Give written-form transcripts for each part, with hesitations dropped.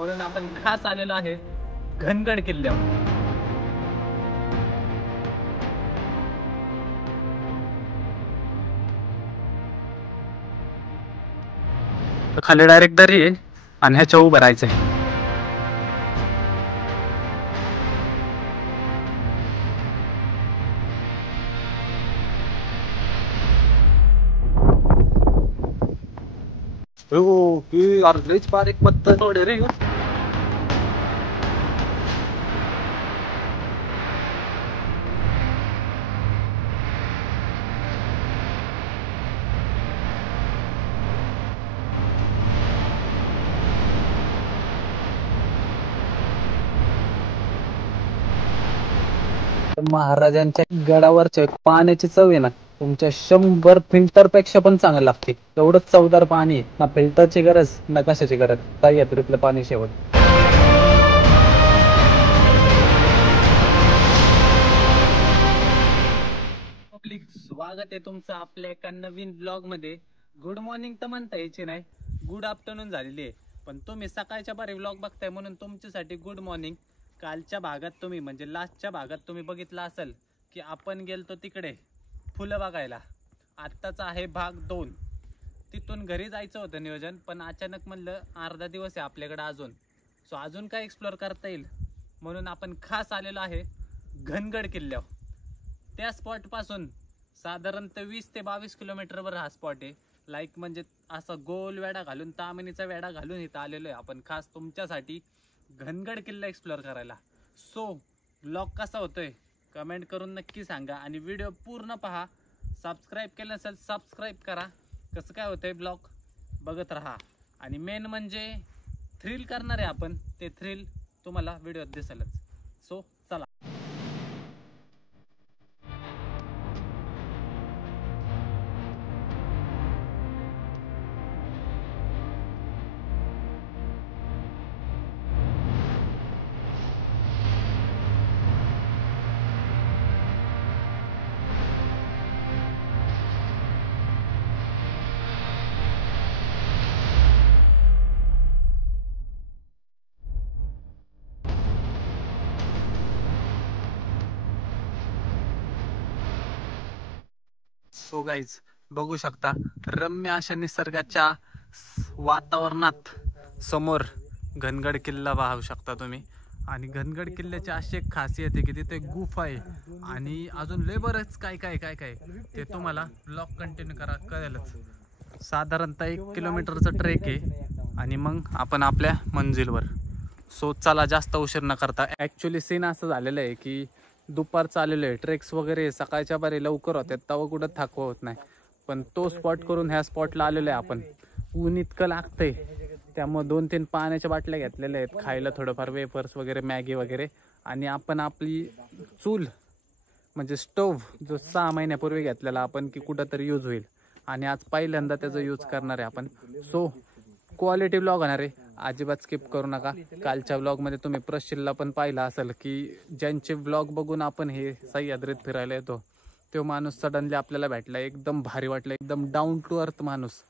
म्हणून आपण खास आलेलो आहे घनगड किल्ल्यावर. खाली डायरेक्ट दरी आहे आणि ह्याच्या उभं राहायचंय. हो की अर्धीच बारीक पत्ता थोडे रे. महाराजांच्या गडावरच्या पाण्याची चव आहे ना तुमच्या 100 फिल्टर पेक्षा पण चांगलं लागते. एवढंच चवदार पाणी आहे ना. फिल्टरची गरज ना कशाची गरज. सह्याद्रीतलं पाणी शेवट. पब्लिक स्वागत आहे तुमचं आपल्या एका नवीन ब्लॉग मध्ये. गुड मॉर्निंग तर म्हणता यायची नाही, गुड आफ्टरनून झालेली आहे. पण तुम्ही सकाळच्या बारे ब्लॉग बघताय म्हणून तुमच्यासाठी गुड मॉर्निंग. कालच्या भागात तुम्ही म्हणजे लास्टच्या भागात तुम्ही बघितलं असेल की आपण गेलतो तिकडे फुलं बघायला. आत्ताचा आहे भाग 2. तिथून घरी जायचं होतं नियोजन, पण अचानक म्हणलं अर्धा दिवस आहे आपल्याकडे अजून, सो अजून काय एक्सप्लोअर करता येईल म्हणून आपण खास आलेलो आहे घनगड किल्ल्यावर. त्या स्पॉट पासून साधारणतः 20 ते 22 किलोमीटरवर हा स्पॉट आहे. लाईक म्हणजे असा गोल वेढा घालून, तामिनीचा वेढा घालून इथं आलेलो आहे आपण खास तुमच्यासाठी घनगड किल्ला एक्सप्लोअर करायला. सो ब्लॉग कसा होतोय कमेंट करून नक्की सांगा आणि व्हिडिओ पूर्ण पहा. सबस्क्राईब केलं नसेल सबस्क्राईब करा. कसं काय होतंय ब्लॉग बघत राहा. आणि मेन म्हणजे थ्रिल करणार आहे आपण, ते थ्रिल तुम्हाला व्हिडिओत दिसेलच. सो चला. सो गाईज बघू शकता रम्य अशा निसर्गाच्या वातावरणात समोर घनगड किल्ला पाहू शकता तुम्ही. आणि घनगड किल्ल्याची अशी एक खासियत आहे की तिथे गुफा आहे आणि अजून लय बरंच काय काय काय काय ते तुम्हाला ब्लॉग कंटिन्यू करा कळेलच. साधारणतः 1 किलोमीटरचा ट्रेक आहे आणि मग आपण आपल्या मंजिलवर. सो चला जास्त उशीर न करता. ॲक्च्युली सीन असं झालेलं आहे की दुपार चाललेलं आहे, ट्रेक्स वगैरे सकाळच्या बारी लवकर होतात तेव्हा कुठं थकवा होत नाही. पण तो स्पॉट करून ह्या स्पॉटला आलेलो आहे आपण. ऊन इतकं लागतंय त्यामुळे 2-3 पाण्याच्या बाटल्या घेतलेल्या आहेत, खायला थोडंफार वेफर्स वगैरे मॅगी वगैरे. आणि आपण आपली चूल म्हणजे स्टोव्ह जो 6 महिन्यापूर्वी घेतलेला आपण की कुठंतरी यूज होईल आणि आज पहिल्यांदा त्याचा यूज करणार आहे आपण. सो क्वालिटी ब्लॉग होणार आहे, अजिबात स्किप करू नका. कालच्या ब्लॉगमध्ये तुम्ही प्रशिलला पण पाहिला असेल की ज्यांचे ब्लॉग बघून आपण हे सह्याद्रीत फिरायला येतो तो माणूस सडनली आपल्याला भेटला. एकदम भारी वाटलं, एकदम डाऊन टू अर्थ माणूस.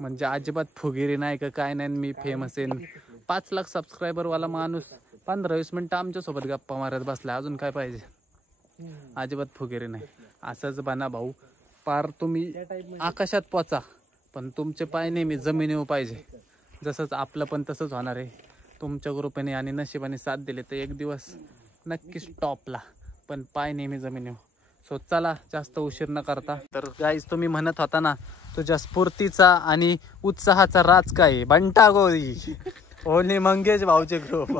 म्हणजे अजिबात फुगिरी नाही का काय नाही. मी फेमस आहे 5 लाख सबस्क्रायबरवाला माणूस 15-20 मिनटं आमच्यासोबत गप्पा मारत बसला. अजून काय पाहिजे. अजिबात फुगिरी नाही. असंच बना भाऊ. पार तुम्ही आकाशात पोचा पण तुमचे पाय नेहमी जमिनीवर पाहिजे. जसंच आपलं पण तसंच होणार आहे. तुमच्या ग्रुपने आणि नशिबाने साथ दिले तर एक दिवस नक्कीच टॉपला, पण पाय नेहमी जमिनीवर. सो चला जास्त उशीर न करता. तर गाईज तुम्ही म्हणत होता ना तुझ्या स्फूर्तीचा आणि उत्साहाचा राज काय. बंटा गोळी ओली मंगेश भाऊचे ग्रुप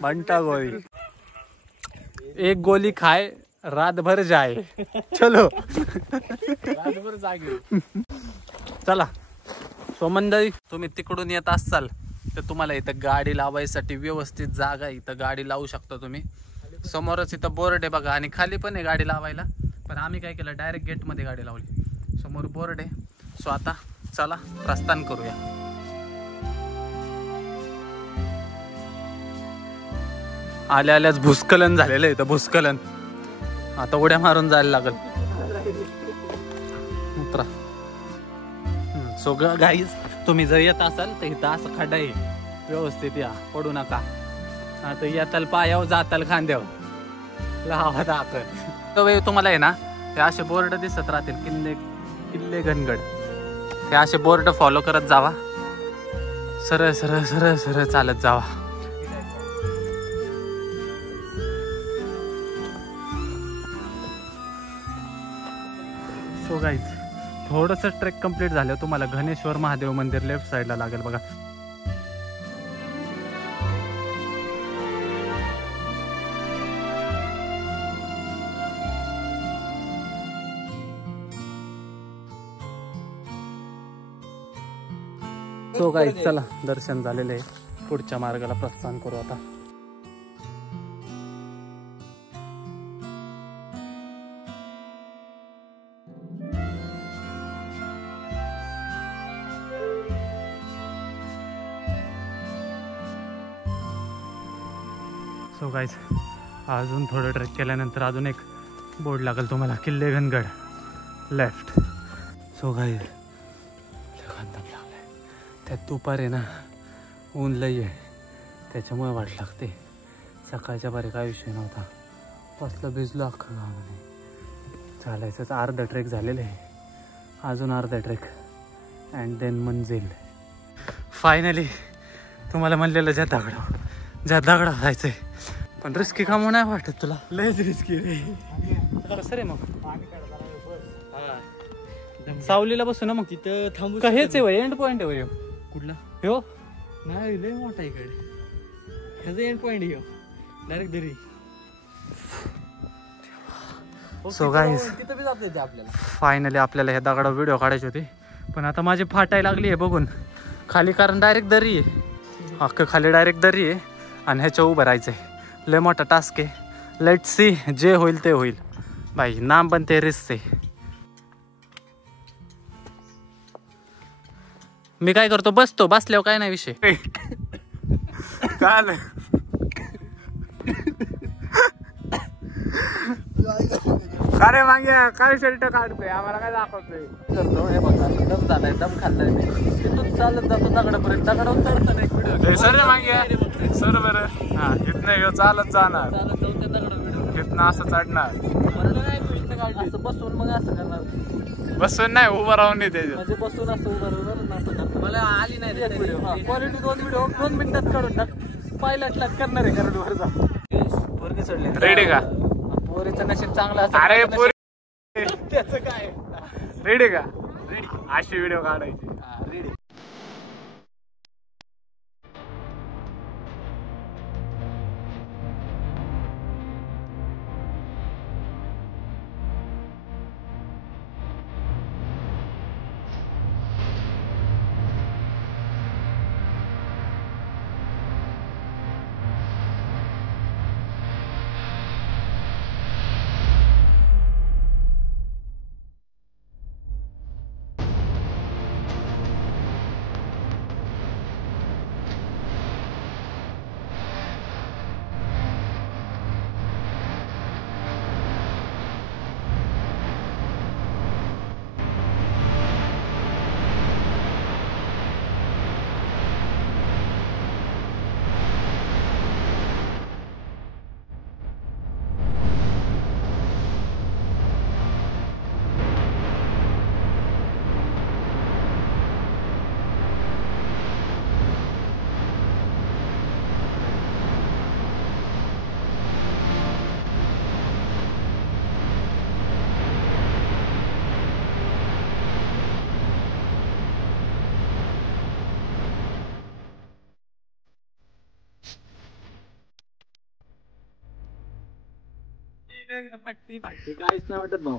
बंटा गोळी. एक गोली खाय रातभर जाय. चलो रातभर जागे. चला. सो मंडळी तुम्ही तिकडून येत असाल तर तुम्हाला इथं गाडी लावायसाठी व्यवस्थित जागा, इथं गाडी लावू शकता तुम्ही. समोरच इथं बोर्ड आहे बघा आणि खाली पण आहे गाडी लावायला. पण आम्ही काय केलं डायरेक्ट गेटमध्ये गाडी लावली. समोर बोर्ड आहे. सो आता चला प्रस्थान करूया. आल्या आल्याच भूस्खलन झालेलं आहे इथं, भूस्खलन. आता उड्या मारून जायला लागल. उतरा. सो गाईज तुम्ही जर येत असाल तर इथं असं खड्डा आहे व्यवस्थित या, पडू नका. आता येताल पायाव जाताल खांद्यावर, लावा दाखल. तो तुम्हाला आहे ना हे असे बोर्ड दिसत राहतील, किल्ले किल्ले घनगड. हे असे बोर्ड फॉलो करत जावा, सरळ सरळ सरळ सरळ चालत जावा. सो गाईज, थोडंसं ट्रेक कंप्लीट झालं. तुम्हाला घनेश्वर महादेव मंदिर लेफ्ट साईडला लागेल बघा. सो गाईज, चला दर्शन झालेले आहे. पुढच्या मार्गाला प्रस्थान करू आता. सो गाईज, अजून थोडं ट्रेक केल्यानंतर अजून एक बोर्ड लागेल तुम्हाला, किल्ले घनगड लेफ्ट. सो गाईज, दम लागलाय. त्यात दुपार आहे ना, ऊन लई आहे, त्याच्यामुळे वाट लागते. सकाळच्या बारी काय विषय नव्हता. बसलं भिजलो अख्खा गावाने. चालायचंच अर्धा ट्रेक झालेलं आहे, अजून अर्धा ट्रेक अँड देन मंजिल. फायनली तुम्हाला म्हणलेलं ज्या दगडा जायचंय, पण रिस्की काम नाही वाटत तुला? लयच रिस्की रे. कसं रे मग? सावलीला बसू ना मग. तिथं थांबू का? हेच आहे एंड पॉइंट आहे कुठला? हो नाही, लय मोठा इकडे. ह्याचं एंड पॉइंट आहे डायरेक्ट दरी. सो गाईज, तिथं बी जाता येते आपल्याला. फायनली आपल्याला ह्या दगडावर व्हिडिओ काढायचे होते, पण आता माझी फाटायला लागली आहे बघून खाली, कारण डायरेक्ट दरी आहे. अख्खं खाली डायरेक्ट दरी आहे आणि ह्याच्या उभं राहायचं आहे. लय मोठा टास्क आहे. लेट सी, जे होईल ते होईल भाई. नाम पण ते रिस्क आहे. मी काय करतो, बसतो. बसल्यावर काय नाही विषय. काय अरे मागे काय शर्ट काढतोय, आम्हाला काय दाखवतोय करतो. हे बघा, दम झालाय, दम खाल्लाय मी. तिथून चालत जातो दगडापर्यंत, दगडावर चढतो नाही. सर मागे सर बरं. हा, इथनं चालत जाणार, चालत जाऊन त्या दगडावर इथनं असं चढणार. असं बसून मग असं करणार. बसून नाही, उभं राहून नाही त्याच्यात. म्हणजे बसून असं उभं राहून असं करतो. मला आली नाही व्हिडिओ. क्वालिटी 2 व्हिडिओ 2 मिनिटात काढून टाक. पायलटला करणार आहे गरुडवर जा. पोरगी सोडली. रेडी का? पोरीचं नशीब चांगलं असं. अरे पोरी त्याचं काय? रेडी का? रेडी. अशी व्हिडिओ काढायची. रेडी. काहीच नाही वाटत भाऊ.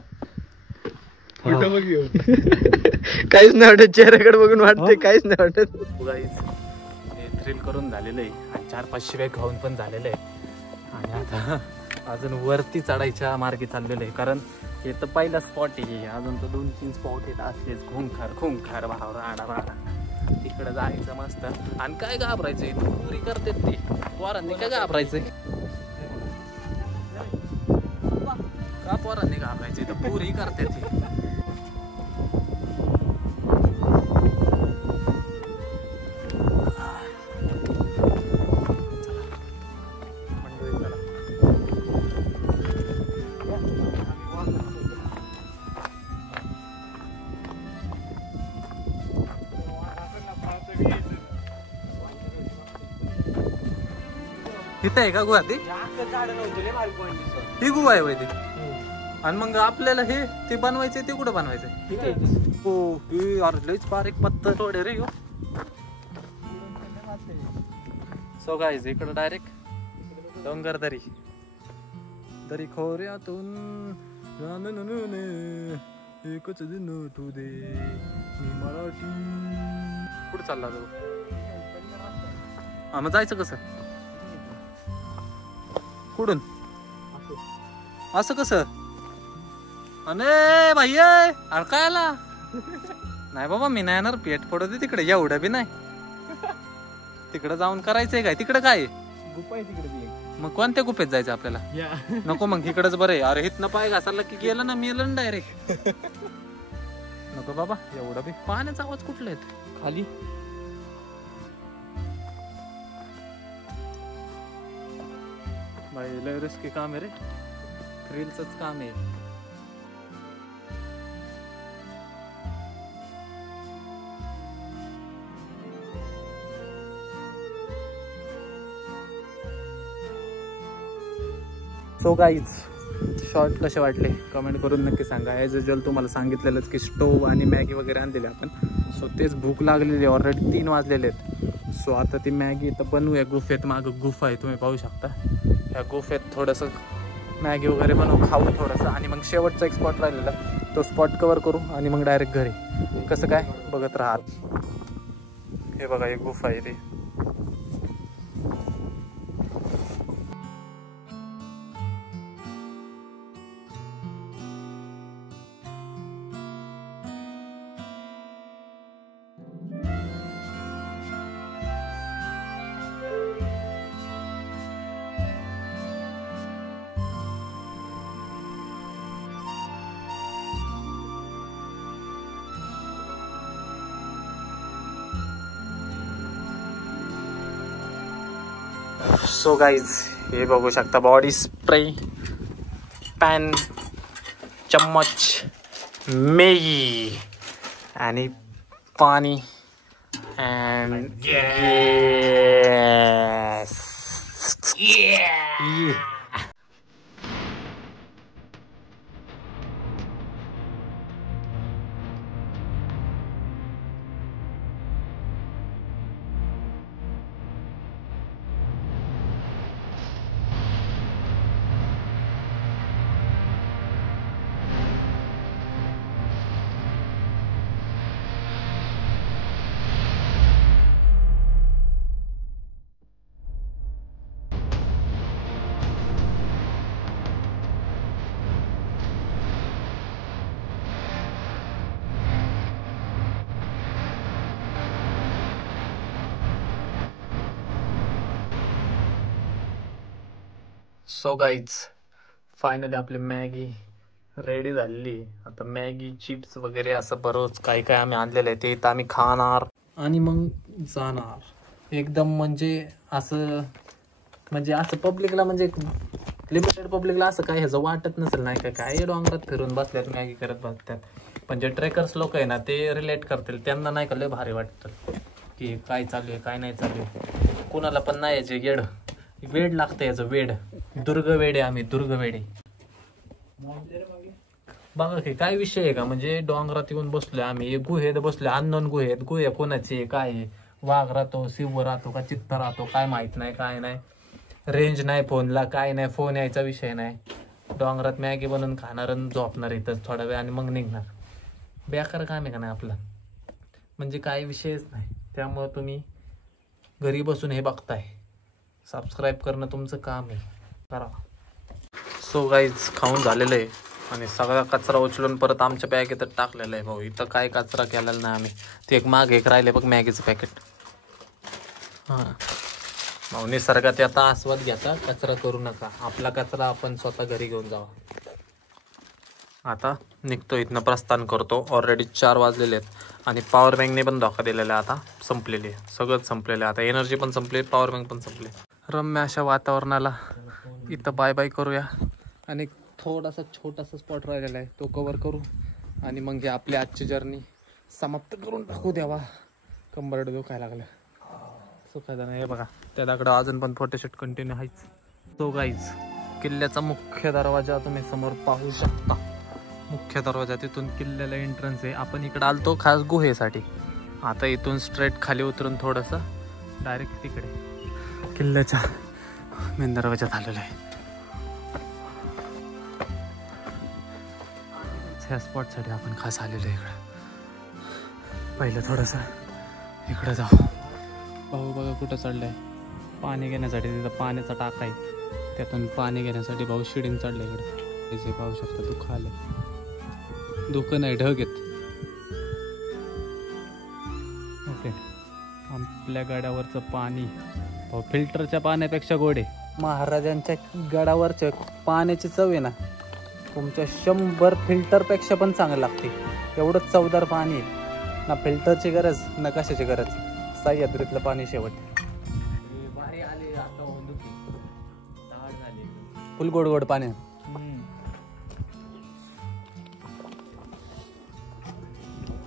काहीच नाही वाटत. चेहऱ्याकडे बघून वाटते काहीच नाही वाटत. हे थ्रिल करून झालेलं आहे आणि 4-5 शिवाय खाऊन पण झालेलं आहे. आणि आता अजून वरती चढायच्या मार्गे चाललेलं आहे, कारण हे तर पहिला स्पॉट आहे. अजून तर 2-3 स्पॉट आहेत असलेच. खूंखार भाव राडा तिकडं जायचं मस्त. आणि काय घाबरायचंय, पुरी करतात ते पोरांनी. काय घाबरायचंय का? पोरांनी घाबरायचंय तर पुरी करतात ते. इथं आहे का गुहा ती? ही गुहा आहे वय ती. आणि मग आपल्याला हे ते बनवायचंय ते कुठं बनवायचंय? हो अरे लईच बारीक पत्तर थोडे रे. सो गाईज इकडं डायरेक्ट डोंगर दरी खोऱ्यातून एकच दिन तू दे मी मराठी. कुठं चालला तो? मग जायचं कसं? कुठून असं कसं? अरे भाई अडकायला नाही बाबा, मी नाही येणार. पेट पडू दे तिकडे, एवढं बी नाही. तिकडं जाऊन करायचंय काय? तिकडं काय गुफा आहे तिकडे? मग कोणत्या गुफेत जायचं आपल्याला? नको मग इकडच बरं आहे. अरे हितनं पाय घासायला की गेलं ना मेलं डायरेक्ट. नको बाबा एवढं बी. पाण्याचा आवाज कुठला येत खाली? भाई लय रिस्की काम आहे रे, थ्रिलचंच काम आहे. सो गाईज शॉर्ट कसे वाटले कमेंट करून नक्की सांगा. ॲज युजल तुम्हाला सांगितलेलंच की स्टोव आणि मॅगी वगैरे आणलेली आपण. सो तेच भूक लागलेली, ऑलरेडी 3 वाजलेले आहेत. सो आता ती मॅगी तर बनवूया. गुफेत मागं गुफा आहे तुम्ही पाहू शकता. ह्या गुफेत थोडंसं मॅगी वगैरे बनवू, खाऊ थोडंसं, आणि मग शेवटचा एक स्पॉट राहिलेला तो स्पॉट कवर करू आणि मग डायरेक्ट घरी. कसं काय बघत राहाल. हे बघा एक गुफा आहे ती. सो गाईज हे बघू शकता, बॉडी स्प्रे, पॅन, चम्मच, मॅगी आणि पाणी अँड सो गाईज फायनली आपली मॅगी रेडी झालेली. आता मॅगी चिप्स वगैरे असं बरोच काय काय आम्ही आणलेलं आहे ते इथं आम्ही खाणार आणि मग जाणार एकदम. म्हणजे असं पब्लिकला, म्हणजे लिमिटेड पब्लिकला असं काय ह्याचं वाटत नसेल नाही का, काय डोंगरात फिरून बसल्यात मॅगी करत बसतात. पण जे ट्रेकर्स लोक आहे ना ते रिलेट करतील, त्यांना नाही का लय भारी वाटतं की काय चालू आहे काय नाही चालू आहे. कुणाला पण नाही याचे वेड लागतं, याचं वेड. दुर्गवेडे आम्ही, दुर्गवेडे. बघा की काय विषय आहे का, म्हणजे डोंगरात येऊन बसलोय आम्ही, गुहेत बसलोय, अननोन गुहेत. गुहे कोणाची काय आहे, वाघ राहतो, सिंह राहतो का चित्ता राहतो काय माहित नाही, काय नाही. रेंज नाही फोनला, काय नाही, फोन यायचा विषय नाही. डोंगरात मॅगी बनवून खाणार आणि झोपणार इथंच थोडा वेळ आणि मग निघणार. बेकार काम आहे का नाही आपला, म्हणजे काय विषयच नाही. त्यामुळं तुम्ही घरी बसून हे बघताय, सबस्क्राईब करणं तुमचं काम आहे, करा. सो गाईज खाऊन झालेलं आहे आणि सगळा कचरा उचलून परत आमच्या बॅगेत टाकलेला आहे. भाऊ इथं काय कचरा केलेला नाही आम्ही. ते एक माग एक राहिले बघ मॅगीचं पॅकेट. हां भाऊ निसर्गात आता आस्वाद घ्यायचा, कचरा करू नका. आपला कचरा आपण स्वतः घरी घेऊन जावा. आता निघतो इथनं, प्रस्थान करतो. ऑलरेडी 4 वाजलेले आहेत आणि पॉवर बँकने पण धोका दिलेला आहे. आता संपलेली आहे, सगळंच संपलेलं आहे. आता एनर्जी पण संपली, पॉवर बँक पण संपली. रम्य अशा वातावरणाला इथं बाय बाय करूया आणि थोडासा छोटासा स्पॉट राहिलेला आहे तो कवर करू आणि मग हे आपली आजची जर्नी समाप्त करून टाकू द्यावा. कंबर दुखायला लागलं. सुखायचा नाही. हे बघा त्या दगडावर अजून पण फोटोशूट कंटिन्यू आहेच. तो गाईज किल्ल्याचा मुख्य दरवाजा तुम्ही समोर पाहू शकता. मुख्य दरवाजा तिथून किल्ल्याला एंट्रन्स आहे. आपण इकडे आलतो खास गुहेसाठी. आता इथून स्ट्रेट खाली उतरून थोडंसं डायरेक्ट तिकडे किल्ल्याच्या मेन दरवाजात आलेलं आहे. ह्या स्पॉटसाठी आपण खास आलेलो आहे इकडं. पहिलं थोडंसं इकडं जाऊ. भाऊ बघा कुठं चढलंय पाणी घेण्यासाठी. तिथं पाण्याचा टाका आहे. त्यातून पाणी घेण्यासाठी भाऊ शिडीन चढलं इकडे. जे पाहू शकता दुःख आलं. दुःख नाही ढग येत. ओके आपल्या गडावरचं पाणी भाऊ फिल्टरच्या पाण्यापेक्षा गोड आहे. महाराजांच्या गडावरच्या पाण्याची चव आहे ना तुमच्या 100 फिल्टरपेक्षा पण चांगलं लागते. एवढंच चवदार पाणी आहे. ना फिल्टरची गरज ना कशाची गरज. सह्याद्रीतलं पाणी शेवट. फुल गोड गोड पाणी.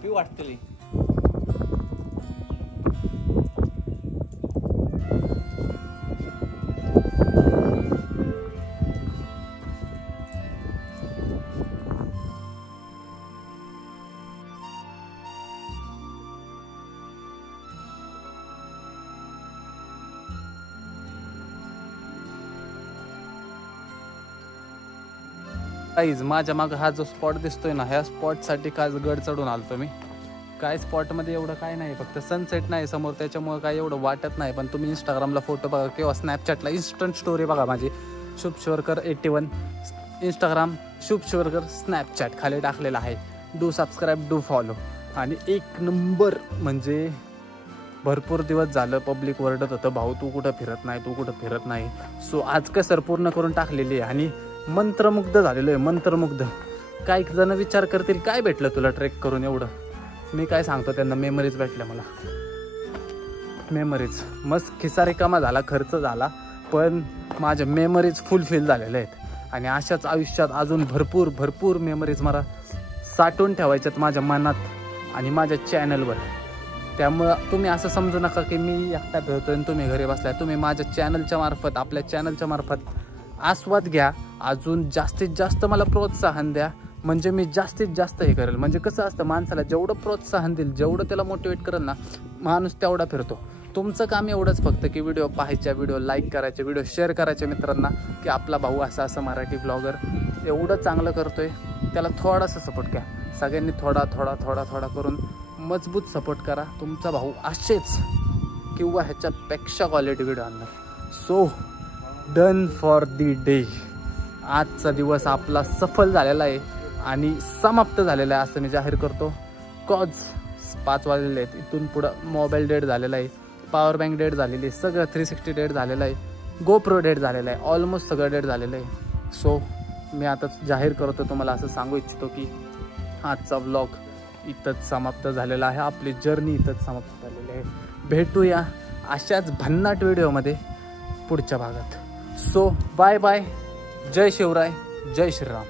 पिऊ वाटतली. गाईज माझ्या मागं हा जो स्पॉट दिसतोय ना ह्या स्पॉटसाठी काय गड चढून आलतो मी. काय स्पॉटमध्ये एवढं काय नाही फक्त सनसेट नाही समोर त्याच्यामुळं काय एवढं वाटत नाही. पण तुम्ही इंस्टाग्रामला फोटो बघा किंवा स्नॅपचॅटला इन्स्टंट स्टोरी बघा माझी शुभ शिवरकर 81 इंस्टाग्राम शुभ शिवरकर स्नॅपचॅट खाली टाकलेला आहे. Do subscribe do follow. आणि एक नंबर म्हणजे भरपूर दिवस झालं पब्लिक वरडत होतं भाऊ तू कुठं फिरत नाही तू कुठं फिरत नाही. सो आज कसर पूर्ण करून टाकलेली आहे आणि मंत्रमुग्ध झालेलो आहे. मंत्रमुग्ध. काही जण विचार करतील काय भेटलं तुला ट्रेक करून एवढं. मी काय सांगतो त्यांना मेमरीज भेटल्या मला. मेमरीज मस्त खिसा रिकामा झाला खर्च झाला पण माझ्या मेमरीज फुलफिल झालेल्या आहेत. आणि अशाच आयुष्यात अजून भरपूर भरपूर मेमरीज मला साठवून ठेवायच्यात माझ्या मनात आणि माझ्या चॅनलवर. त्यामुळं तुम्ही असं समजू नका की मी एकटा फिरतोय आणि तुम्ही घरी बसलाय. तुम्ही माझ्या चॅनलच्या मार्फत आपल्या चॅनलच्या मार्फत आस्वाद घ्या. अजून जास्तीत जास्त मला प्रोत्साहन द्या म्हणजे मी जास्तीत जास्त हे करेल. म्हणजे कसं असतं माणसाला जेवढं प्रोत्साहन देईल जेवढं त्याला मोटिवेट करेल ना माणूस तेवढा फिरतो. तुमचं काम एवढंच फक्त की व्हिडिओ पाहायच्या व्हिडिओ लाईक करायचे व्हिडिओ शेअर करायचे मित्रांना की आपला भाऊ असं असं मराठी ब्लॉगर एवढं चांगलं करतोय त्याला थोडासा सपोर्ट घ्या. सगळ्यांनी थोडा थोडा थोडा थोडा करून मजबूत सपोर्ट करा. तुमचा भाऊ असेच किंवा ह्याच्यापेक्षा क्वालिटी व्हिडिओ आणणार. So done for the day. आजचा दिवस आपला सफल झालेला आहे आणि समाप्त झालेला आहे असं मी जाहीर करतो. कॉज 5 वाजलेले आहेत. इथून पुढं मोबाईल डेट झालेला आहे. पॉवर बँक डेट झालेली आहे. सगळं 360 डेट झालेलं आहे. गोप्रो डेट झालेला आहे. ऑलमोस्ट सगळं डेट झालेलं आहे. सो मी आता जाहीर करतो तुम्हाला असं सांगू इच्छितो की आजचा व्लॉग इथंच समाप्त झालेला आहे. आपली जर्नी इथंच समाप्त झालेली आहे. भेटूया अशाच भन्नाट व्हिडिओमध्ये पुढच्या भागात. So bye bye. जय शिवराय जय श्रीराम.